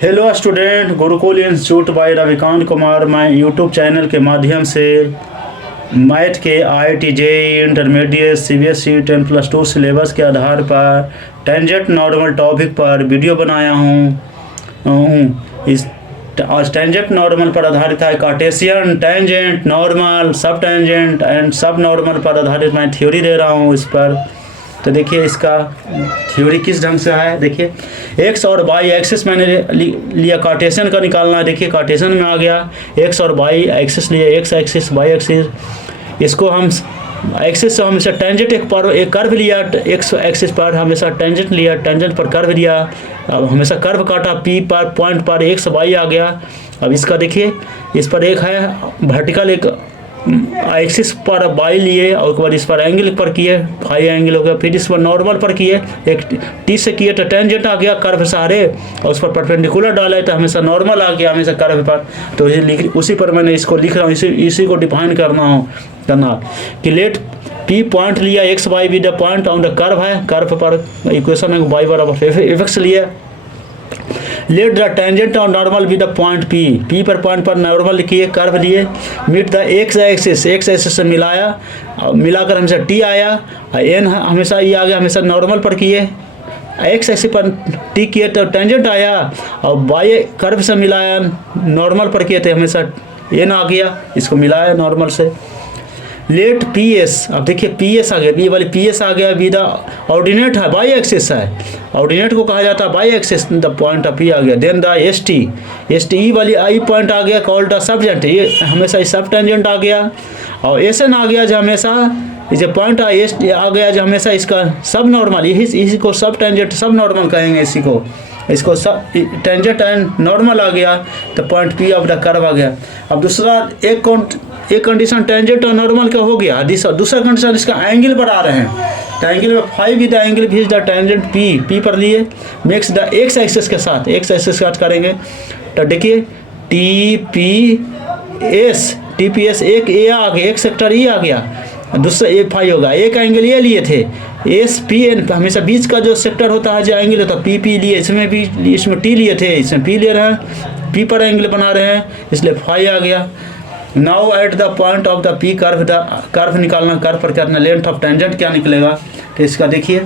Hello student, Gurukul institute by Ravikant Kumar. मैं YouTube channel के माध्यम से मैथ के IIT JEE intermediate CBSE 10+2 syllabus के आधार पर टेंजेंट नॉर्मल टॉपिक पर वीडियो बनाया हूँ। इस आज टेंजेंट नॉर्मल पर आधारित है। कार्टेशियन, टेंजेंट, नॉर्मल, सब टेंजेंट एंड सब नॉर्मल पर आधारित मैं थ्योरी दे रहा हूँ इस पर। तो देखिए इसका थ्योरी किस ढंग से है। देखिए एक्स और वाई एक्सिस मैंने लिया, कार्टेशियन का निकालना है। देखिए कार्टेशियन में आ गया एक्स और वाई एक्सिस लिए, एक्स एक्सिस वाई एक्सिस। इसको हम एक्सिस से हमेशा टेंजेंट एक कर्व लिया, एक्स एक्सिस पर हमेशा टेंजेंट लिया, टेंजेंट पर कर्व लिया। अब हमेशा कर्व काटा, पी पर पॉइंट पर एक्स वाई आ गया। अब इसका देखिए इस पर एक है वर्टिकल, एक एक्सिस पर वाई लिए और एक बार इस पर एंगल पर किए, फाई एंगल हो गया। फिर इस पर नॉर्मल पर किए, एक टी से किए तो टेंजेंट आ गया कर्व सहारे, और उस पर परपेंडिकुलर डाला तो हमेशा नॉर्मल आ गया हमेशा कर्व पर। तो उसी पर मैंने इसको लिख रहा हूँ, इसी को डिफाइन करना कि लेट पी पॉइंट लिया x y with the point on the curve है, कर्व पर इक्वेशन है वाई बराबर एफ लिए। लेट द टेंजेंट और normal with the point P पर पॉइंट पर नॉर्मल किए, कर्व लिए। मीट द एक्स एक्सिस से मिलाकर हमेशा टी आया, एन हमेशा ये आ गया, हमेशा नॉर्मल पर किए। एक्स एक्सिस पर टी किए तो टेंजेंट आया, और वाई कर्व से मिलाया, नॉर्मल पर किए थे हमेशा एन आ गया, इसको मिलाया नॉर्मल से। लेट पी एस, अब देखिए पी एस आ गया, बी वाली पी एस आ गया, बी द ऑर्डिनेट है, वाई एक्सिस है, ऑर्डिनेट को कहा जाता है Y axis, the point of P आ गया। देन द एस टी वाली आई पॉइंट आ गया, कॉल्ड द सबटेंजेंट, ये हमेशा सब टेंजेंट आ गया। और एस एन आ गया जो हमेशा ये पॉइंट एस आ गया जो हमेशा इसका सब नॉर्मल, इसी को सब टेंजेंट सब नॉर्मल कहेंगे, इसको सब टेंजेंट एंड नॉर्मल आ गया, तो point P of the curve आ गया। अब दूसरा एक कंडीशन टेंजेंट और नॉर्मल का हो गया। दूसरा कंडीशन इसका एंगल पर आ रहे हैं, तो एंगल में फाइव विद द एंगल भी द टेंजेंट पी पर लिए, मेक्स द एक्स एक्सिस के साथ करेंगे। तो देखिए टी पी एस एक ए आ गया, एक सेक्टर ई आ गया, दूसरा ए फाई होगा, एक एंगल ये लिए थे एस पी एन, हमेशा बीच का जो सेक्टर होता है जो एंगल होता है पी लिए, इसमें टी लिए थे, इसमें पी ले रहे हैं, पी पर एंगल बना रहे हैं, इसलिए फाई आ गया। Now at the point of the P curve निकालना, कर्व पर करना, लेंथ ऑफ टेंजेंट क्या निकलेगा। तो इसका देखिए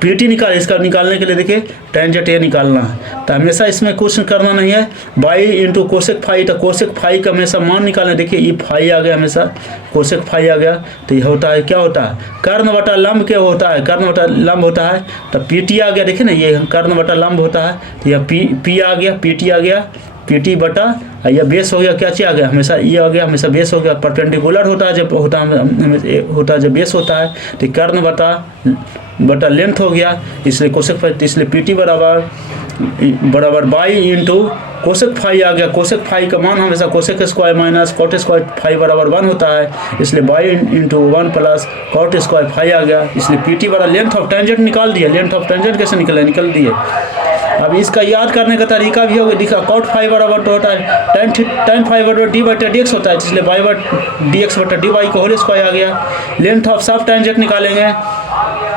पी टी इसका निकालने के लिए देखिए टेंजेंट ये निकालना है। तो हमेशा इसमें कुछ करना नहीं है, बाई इंटू कोसेक फाई, तो कोसेक फाई का हमेशा मान निकालना। देखिए ये फाई आ गया, हमेशा कोसेक फाई आ गया, तो ये होता है क्या होता है कर्ण बटा लंब क्या होता है, कर्ण बटा लंब होता है। तो पी टी आ गया, देखिए ना ये कर्ण बटा लंब होता है, तो यह पी आ गया, पी टी आ गया, पी टी बटा यह बेस हो गया, क्या चीज़ आ गया हमेशा ये आ गया, हमेशा बेस हो गया। परपेंडिकुलर होता है जब होता है जब बेस होता है, तो कर्ण बटा लेंथ हो गया, इसलिए कोसेक फाई, इसलिए पी टी बराबर बाई इंटू कोसेक फाई आ गया। कोसेक फाई का मान हमेशा cosec square minus cot square phi बराबर 1 होता है, इसलिए by into 1 plus cot square phi आ गया। इसलिए पी टी बराबर लेंथ ऑफ टेंजेंट निकाल दिया। लेंथ ऑफ टेंजेंट कैसे निकल दिए। अब इसका याद करने का तरीका भी होगा, दिखा कॉट फाई बराबर तो होता है टेन फाई बराबर डी बटा डी एक्स होता है, इसलिए बाई बट डी एक्स बटा डी वाई का होल स्क्वायर आ गया। लेंथ ऑफ सब टेंजेंट निकालेंगे,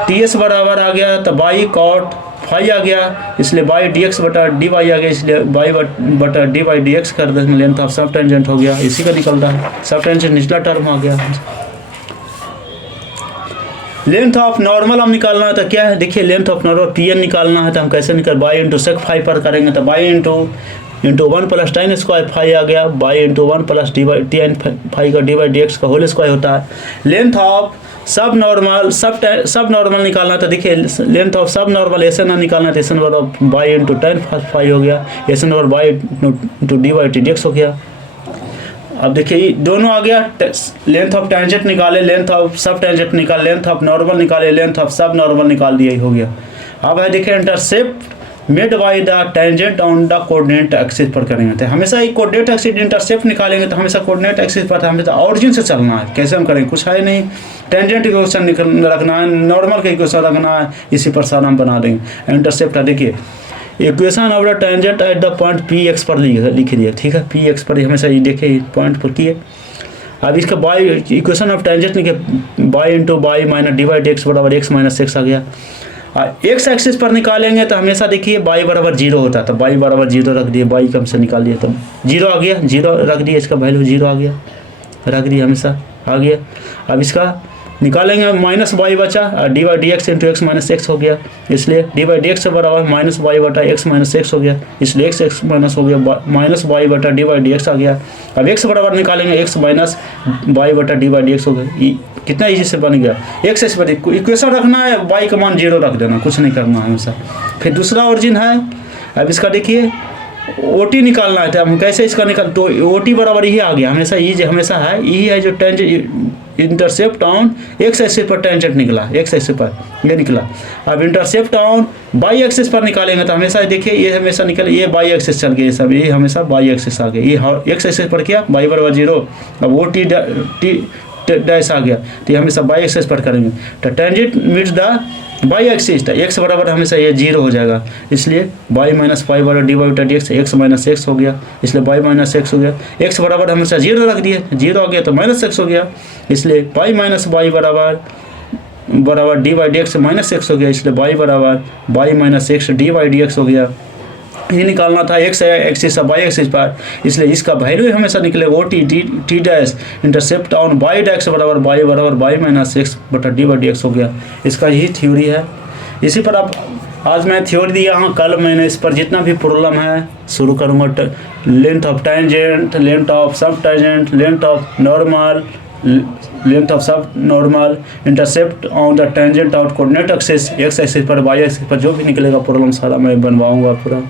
टी एस बराबर आ गया, तो बाई कॉट फाई आ गया, इसलिए बाई डी एक्स बटा डी वाई आ गया, इसलिए बाई बटा डी वाई डी एक्स कर देंगे, लेंथ ऑफ सब टेंजेंट हो गया। इसी का निकलता है सब टेंजेंट निचला टर्म आ गया। लेंथ ऑफ नॉर्मल हम निकालना है, तो क्या है देखिए length of normal P N निकालना है, तो हम कैसे निकाल बाई इंटू सेक फाई पर करेंगे, तो by into 1 plus tan square phi आ गया, by into 1 plus D Y T N phi का डी वाई डी एक्स का होल स्क्वायर होता है। लेंथ ऑफ सब नॉर्मल निकालना, तो देखिए length of sub normal S N निकालना, तो एस एन बराबर बाई इंटू टेन फाई हो गया, एस एन बराबर by into D Y T D x हो गया। अब देखिए दोनों आ गया, लेंथ ऑफ टेंजेंट निकाले, लेंथ ऑफ सब टेंजेंट निकाल, लेंथ ऑफ नॉर्मल निकाले, लेंथ ऑफ सब नॉर्मल निकाल दिया, हो गया। अब है देखिए intercept made by the tangent on the coordinate axis पर करेंगे, तो हमेशा एक कोऑर्डिनेट एक्सिस इंटरसेप्ट निकालेंगे, तो हमेशा कोऑर्डिनेट एक्सिस पर हमेशा ऑरिजिन से चलना है। कैसे हम करेंगे, कुछ है नहीं, टेंजेंट इक्वेशन रखना है, नॉर्मल का इक्वेशन रखना है, इसी पर सारा हम बना देंगे। इंटरसेप्ट है देखिए equation of the tangent at the point P x पर लिख दिया, ठीक है, पी एक्स पर हमेशा ये देखिए पॉइंट पर किए। अब इसका बाई इक्वेशन ऑफ टेंजेंट लिखे, by into by minus d Y D x बराबर एक्स माइनस एक्स आ गया। एक्स एक्सिस पर निकालेंगे तो हमेशा देखिए y बराबर 0 होता है, तो y बराबर 0 रख दिए, y कम से निकाल दिए तो 0 आ गया, 0 रख दिया, इसका वैल्यू 0 आ गया, रख दिया, हमेशा आ गया। अब इसका निकालेंगे, माइनस वाई बचा, D by D x into x minus x हो गया, इसलिए डी बाई डी एक्स बराबर माइनस वाई बटा एक्स माइनस एक्स हो गया, इसलिए एक्स एक्स माइनस हो गया, माइनस वाई बटा डी बाई डी एक्स आ गया। अब एक्स बराबर निकालेंगे, एक्स माइनस वाई बटा डी बाई डी एक्स हो गया, कितना ईजी से बन गया। एक्स एक्स पर इक्वेशन रखना है, वाई का मान 0 रख देना, कुछ नहीं करना है हमेशा। फिर दूसरा ओरिजिन है, अब इसका देखिए OT निकालना है, तो हम कैसे इसका निकाल, तो OT बराबर यही आ गया, हमेशा ये जो हमेशा है यही है जो tangent intercept on x axis पर टेंजेंट निकला, एक्स एक्सिस पर ये निकला। अब इंटरसेप्ट ऑन वाई एक्सिस पर निकालेंगे तो हमेशा देखिए ये हमेशा निकल, ये वाई एक्सिस चल गया, सब ये हमेशा वाई एक्सिस आ गया, ये एक्स एक्सिस पर क्या वाई बराबर 0, अब OT डैश आ गया, तो ये हमेशा वाई एक्सिस पर करेंगे, तो tangent meets the y axis, x बराबर हमेशा ये 0 हो जाएगा, इसलिए वाई माइनस वाई बराबर डी वाई बटा d x, x minus x हो गया, इसलिए वाई माइनस एक्स हो गया, एक्स बराबर हमेशा 0 रख दिए, 0 हो गया तो माइनस एक्स हो गया, इसलिए वाई माइनस वाई बराबर d Y D x minus x हो गया, इसलिए वाई बराबर Y minus x d Y D x हो गया। ये निकालना था एक्स एक्सिस वाई एक्सिस पर, इसलिए इसका वैल्यू हमेशा निकलेगा OT T dash intercept on Y axis बराबर वाई माइनस एक्स बटा डी बाई डी एक्स हो गया। इसका यही थ्योरी है। इसी पर आप आज मैं थ्योरी दिया हूँ, कल मैंने इस पर जितना भी प्रॉब्लम है शुरू करूँगा। Length of tangent, length of sub tangent, length of normal, length of sub normal, intercept on the tangent of coordinate axis, X axis पर वाई एक्सिस पर जो भी निकलेगा प्रॉब्लम सारा मैं बनवाऊँगा पूरा।